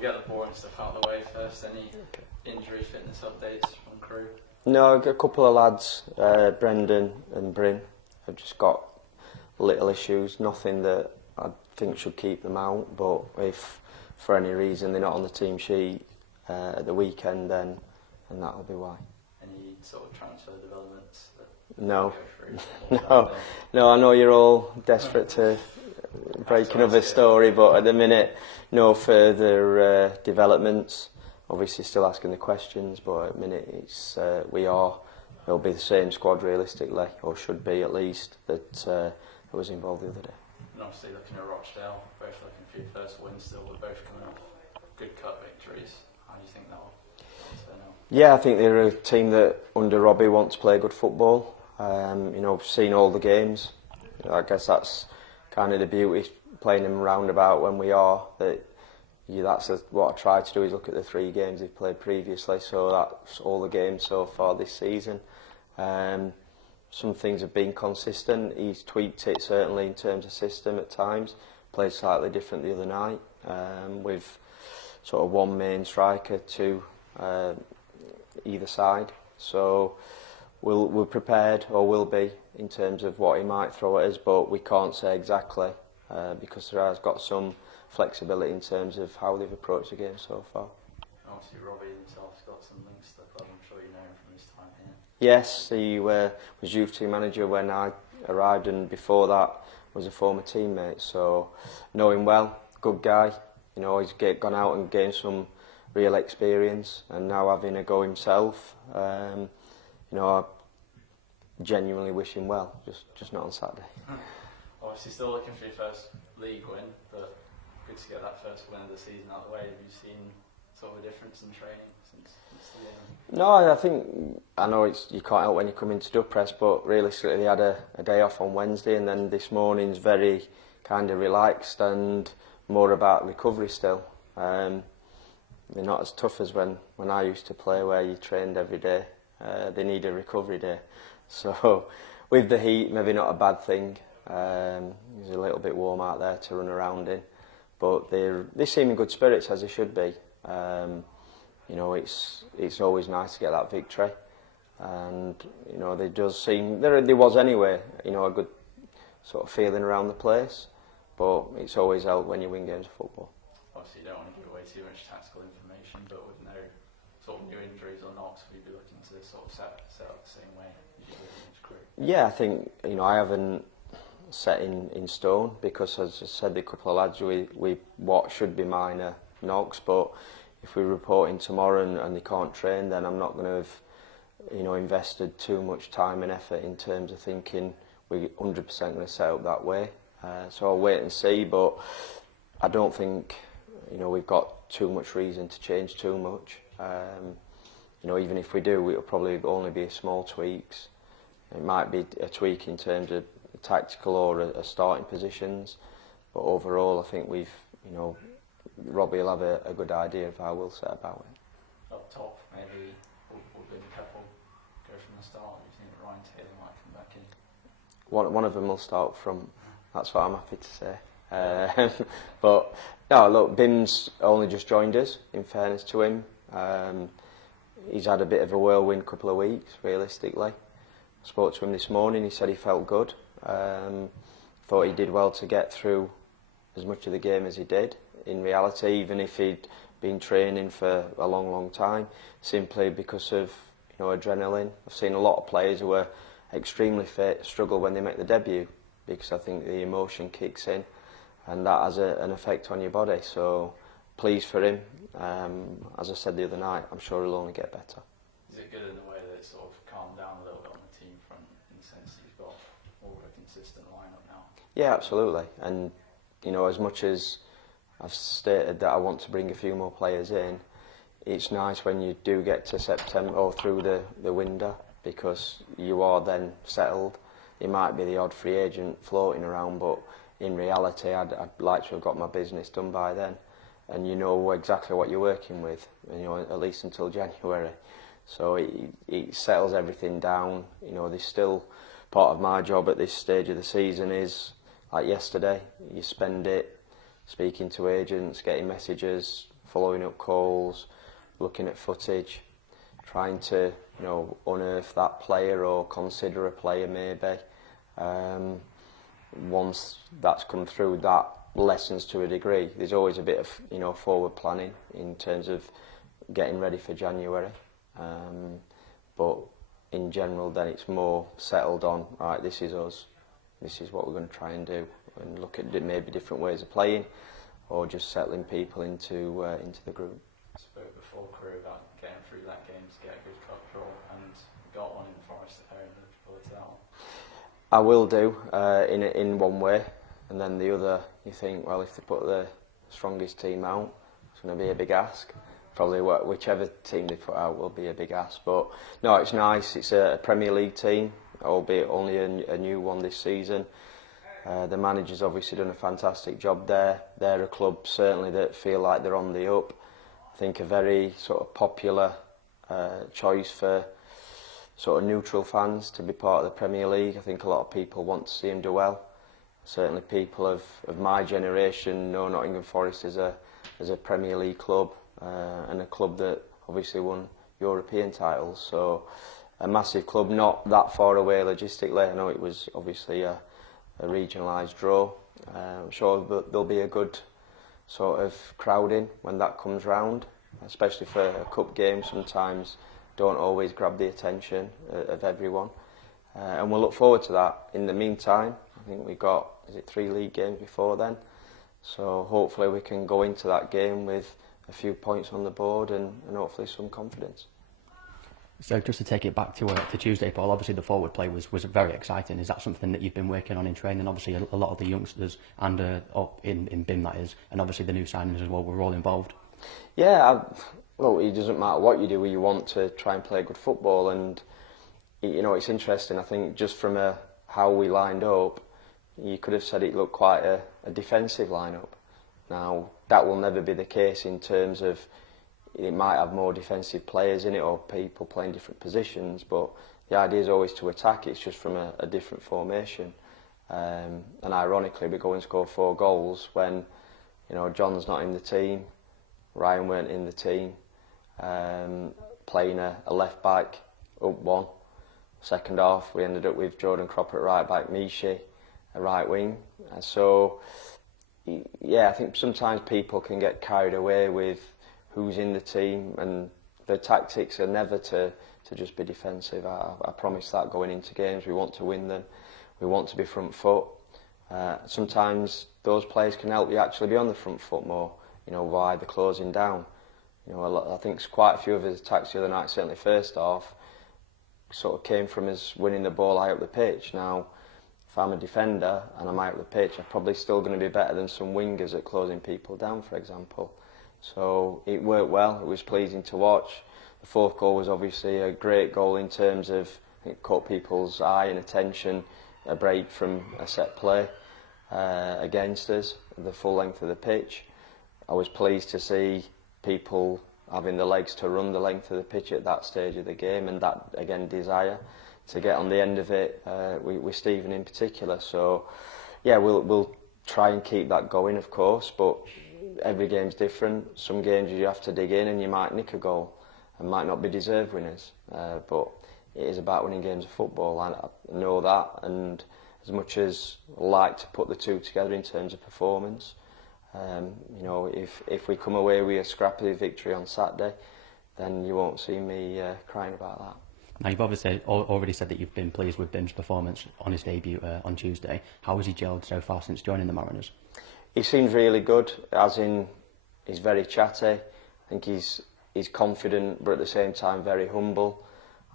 we'll get the boring stuff out of the way first. Any injury fitness updates from crew? No, a couple of lads, Brendan and Bryn, have just got little issues. Nothing that I think should keep them out, but if for any reason they're not on the team sheet at the weekend, then that'll be why. Any sort of transfer developments? No. No, I know you're all desperate to break another story, but at the minute, no further developments. Obviously still asking the questions, but at the minute it'll be the same squad realistically, or should be at least, that was involved the other day. And obviously looking at Rochdale, both looking for your first win still, we're both coming off good cup victories. How do you think that'll turn out? Yeah, I think they're a team that under Robbie want to play good football. Seen all the games. I guess that's kind of the beauty, playing them roundabout when we are. That's what I try to do, is look at the 3 games they've played previously. So that's all the games so far this season. Some things have been consistent. He's tweaked it certainly in terms of system at times. Played slightly different the other night, with sort of 1 main striker, 2 either side. So we're prepared, or will be, in terms of what he might throw at us, but we can't say exactly because there has got some flexibility in terms of how they've approached the game so far. Obviously Robbie himself's got some links to the club, I'm sure you know him from his time here. Yes, he was youth team manager when I arrived, and before that was a former teammate, so know him well. Good guy, he's gone out and gained some real experience, and now having a go himself, I genuinely wish him well, just not on Saturday. Obviously still looking for your first league win, but good to get that first win of the season out of the way. Have you seen sort of a difference in training since the game? No, I know you can't help when you come into dub press, but realistically they had a day off on Wednesday, and then this morning's very kind of relaxed and more about recovery still. They're not as tough as when I used to play, where you trained every day. They need a recovery day. So with the heat, maybe not a bad thing. It's a little bit warm out there to run around in, but they seem in good spirits, as they should be. It's always nice to get that victory, and they does seem there was anyway a good sort of feeling around the place, but it's always helped when you win games of football. Obviously you don't want to give away too much tactical information, but with no sort of new injuries or knocks, we'd be looking to sort of set up the same way as you did in each crew. Yeah, I think I haven't set in stone, because as I said, the couple of lads we what should be minor knocks, but if we report in tomorrow and they can't train, then I'm not going to have invested too much time and effort in terms of thinking we're 100% going to set up that way. So I'll wait and see, but I don't think we've got too much reason to change too much. Even if we do, it'll probably only be small tweaks. It might be a tweak in terms of tactical or a starting positions, but overall I think Robbie will have a good idea of how we'll set about it. Up top, maybe we'll be a couple go from the start. Do you think Ryan Taylor might come back in? One of them will start from. That's what I'm happy to say. But no, look, Bim's only just joined us. In fairness to him, he's had a bit of a whirlwind couple of weeks. Realistically, I spoke to him this morning. He said he felt good. Thought he did well to get through as much of the game as he did. In reality, even if he'd been training for a long time, simply because of adrenaline. I've seen a lot of players who are extremely fit struggle when they make the debut, because I think the emotion kicks in and that has an effect on your body. So pleased for him. As I said the other night, I'm sure he'll only get better. Is it good in the way that it's sort of calmed down a little bit on the team front, in the sense that you've got more of a consistent lineup now? Yeah, absolutely. And as much as I've stated that I want to bring a few more players in, it's nice when you do get to September or through the window, because you are then settled. It might be the odd free agent floating around, but in reality I'd like to have got my business done by then, and you know exactly what you're working with, at least until January. So it settles everything down. There's still part of my job at this stage of the season is, like yesterday, you spend it speaking to agents, getting messages, following up calls, looking at footage, trying to unearth that player or consider a player maybe. Once that's come through, that lessens to a degree. There's always a bit of forward planning in terms of getting ready for January, but in general then it's more settled on, right, this is us, this is what we're going to try and do, and look at maybe different ways of playing or just settling people into the group. I spoke before Crewe about getting through that game to get a good cup draw, and got one in the Forest apparently to that one. I will do in one way, and then the other you think, well, if they put the strongest team out, it's going to be a big ask. Probably whichever team they put out will be a big ask, but no, it's nice. It's a Premier League team, albeit only a new one this season. The manager's obviously done a fantastic job there. They're a club certainly that feel like they're on the up. I think a very sort of popular choice for sort of neutral fans to be part of the Premier League. I think a lot of people want to see them do well. Certainly people of my generation know Nottingham Forest as a Premier League club, and a club that obviously won European titles. So a massive club, not that far away logistically. I know it was obviously a regionalised draw. I'm sure there'll be a good sort of crowding when that comes round, especially for a cup game. Sometimes don't always grab the attention of everyone, and we'll look forward to that. In the meantime, I think we've got 3 league games before then, so hopefully we can go into that game with a few points on the board and hopefully some confidence. So just to take it back to Tuesday, Paul, obviously the forward play was very exciting. Is that something that you've been working on in training? Obviously a lot of the youngsters and up in BIM that is, and obviously the new signings as well, were all involved. Yeah, well, it doesn't matter what you do, you want to try and play good football, and it's interesting. I think just from how we lined up, you could have said it looked quite a defensive lineup. Now that will never be the case in terms of it might have more defensive players in it or people playing different positions, but the idea is always to attack. It's just from a different formation, and ironically we go and score 4 goals when John's not in the team, Ryan weren't in the team, playing a left back up one. Second half we ended up with Jordan Cropper at right back, Michee a right wing. So yeah, I think sometimes people can get carried away with who's in the team, and the tactics are never to just be defensive. I promise that going into games, we want to win them, we want to be front foot. Sometimes those players can help you actually be on the front foot more, why they're closing down. I think quite a few of his attacks the other night, certainly first half, sort of came from us winning the ball high up the pitch. Now, if I'm a defender and I'm high up the pitch, I'm probably still going to be better than some wingers at closing people down, for example. So it worked well. It was pleasing to watch. The 4th goal was obviously a great goal in terms of it caught people's eye and attention, a break from a set play against us, the full length of the pitch. I was pleased to see people having the legs to run the length of the pitch at that stage of the game, and that again desire to get on the end of it with Stephen in particular. So yeah, we'll try and keep that going, of course, but every game's different. Some games you have to dig in and you might nick a goal and might not be deserved winners, but it is about winning games of football, and I know that. And as much as I like to put the two together in terms of performance, if we come away with a scrappy victory on Saturday, then you won't see me crying about that. Now, you've obviously already said that you've been pleased with Bim's performance on his debut on Tuesday. How has he gelled so far since joining the Mariners? He seems really good, as in he's very chatty. I think he's confident, but at the same time very humble.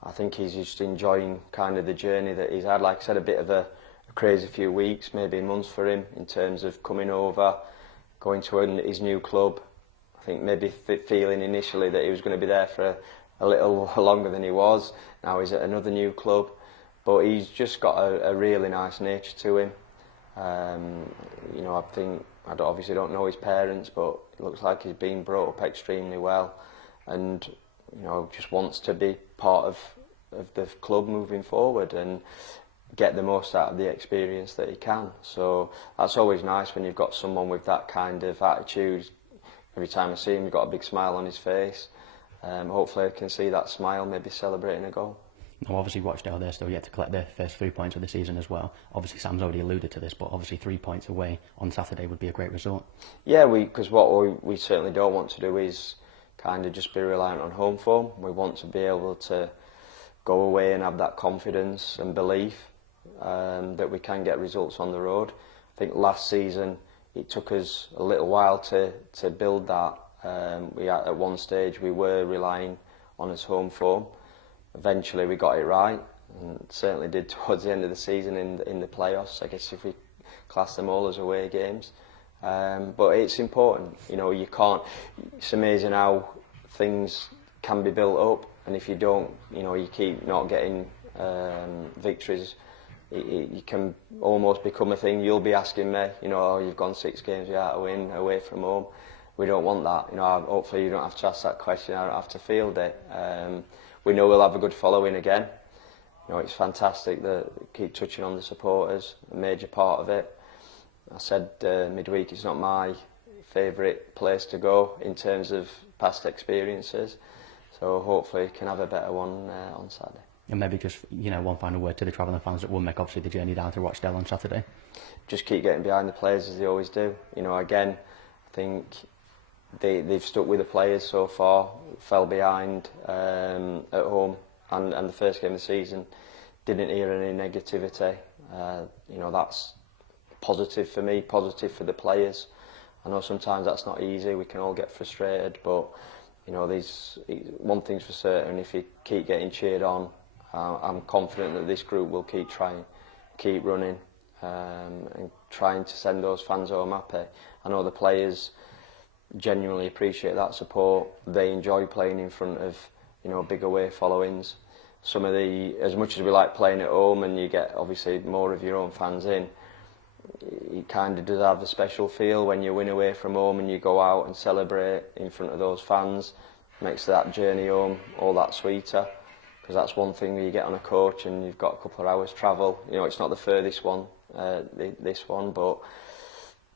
I think he's just enjoying kind of the journey that he's had. Like I said, a bit of a crazy few weeks, maybe months for him in terms of coming over, going to his new club. I think maybe feeling initially that he was going to be there for a little longer than he was. Now he's at another new club, but he's just got a really nice nature to him. I think I obviously don't know his parents, but it looks like he's been brought up extremely well, and just wants to be part of the club moving forward and get the most out of the experience that he can. So that's always nice when you've got someone with that kind of attitude, every time I see him, he's got a big smile on his face. Hopefully I can see that smile, maybe celebrating a goal. Now, obviously, Rochdale, they're still yet to collect their first 3 points of the season as well. Obviously, Sam's already alluded to this, but obviously 3 points away on Saturday would be a great result. Yeah, because what we certainly don't want to do is kind of just be reliant on home form. We want to be able to go away and have that confidence and belief that we can get results on the road. I think last season it took us a little while to build that. At one stage we were relying on his home form. Eventually we got it right, and certainly did towards the end of the season in the playoffs, I guess, if we class them all as away games. But it's important, you can't. It's amazing how things can be built up, and if you don't, you keep not getting victories, it can almost become a thing. You'll be asking me, you've gone 6 games without a win away from home. We don't want that. Hopefully you don't have to ask that question. I don't have to field it. We know we'll have a good following again. It's fantastic that keep touching on the supporters, a major part of it. I said midweek it's not my favourite place to go in terms of past experiences, so hopefully can have a better one on Saturday. And maybe just one final word to the travelling fans that will make obviously the journey down to Rochdale on Saturday. Just keep getting behind the players as they always do. Again, I think they've stuck with the players so far, fell behind at home, and the first game of the season didn't hear any negativity. That's positive for me, positive for the players. I know sometimes that's not easy, we can all get frustrated, but one thing's for certain, if you keep getting cheered on, I'm confident that this group will keep trying, keep running, and trying to send those fans home happy. I know the players genuinely appreciate that support. They enjoy playing in front of big away followings. As much as we like playing at home and you get obviously more of your own fans in, it kind of does have a special feel when you win away from home and you go out and celebrate in front of those fans. Makes that journey home all that sweeter, because that's one thing when you get on a coach and you've got a couple of hours travel. It's not the furthest one, this one, but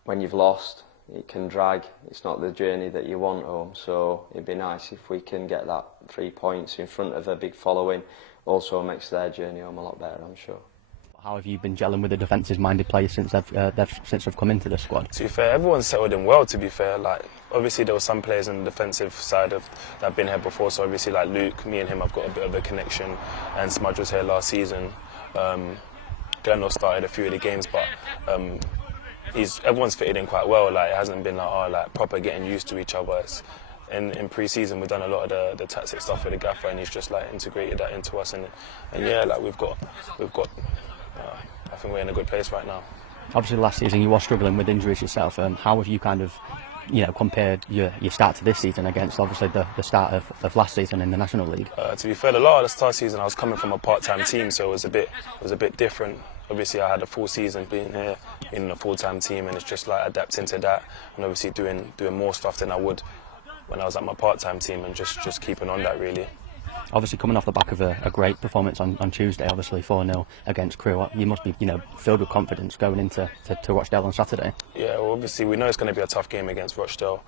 when you've lost, it can drag. It's not the journey that you want home, so it'd be nice if we can get that 3 points in front of a big following. Also makes their journey home a lot better, I'm sure. How have you been gelling with the defensive-minded players since they've come into the squad? To be fair, everyone's settled in well. To be fair, obviously there were some players on the defensive side that have been here before. So obviously Luke, me and him have got a bit of a connection, and Smudge was here last season. Glenn started a few of the games, but everyone's fitted in quite well. It hasn't been proper getting used to each other. In pre-season, we've done a lot of the tactic stuff with the gaffer, and he's just integrated that into us. And we've got. I think we're in a good place right now. Obviously, last season you were struggling with injuries yourself. How have you kind of, compared your start to this season against obviously the start of last season in the National League? To be fair, a lot of the start season I was coming from a part-time team, so it was a bit different. Obviously, I had a full season being here in a full-time team, and it's just adapting to that, and obviously doing more stuff than I would when I was at my part-time team, and just keeping on that really. Obviously, coming off the back of a great performance on Tuesday, obviously 4-0 against Crewe, you must be filled with confidence going into Rochdale on Saturday. Yeah, well, obviously we know it's going to be a tough game against Rochdale.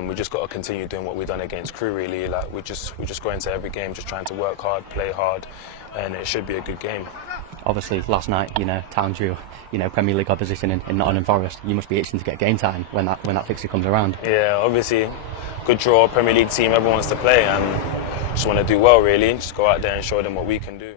We just got to continue doing what we've done against Crewe. Really, we just go into every game just trying to work hard, play hard, and it should be a good game. Obviously, last night, Town drew, Premier League opposition in Nottingham Forest. You must be itching to get game time when that fixture comes around. Yeah, obviously, good draw, Premier League team, everyone wants to play, and just want to do well really, just go out there and show them what we can do.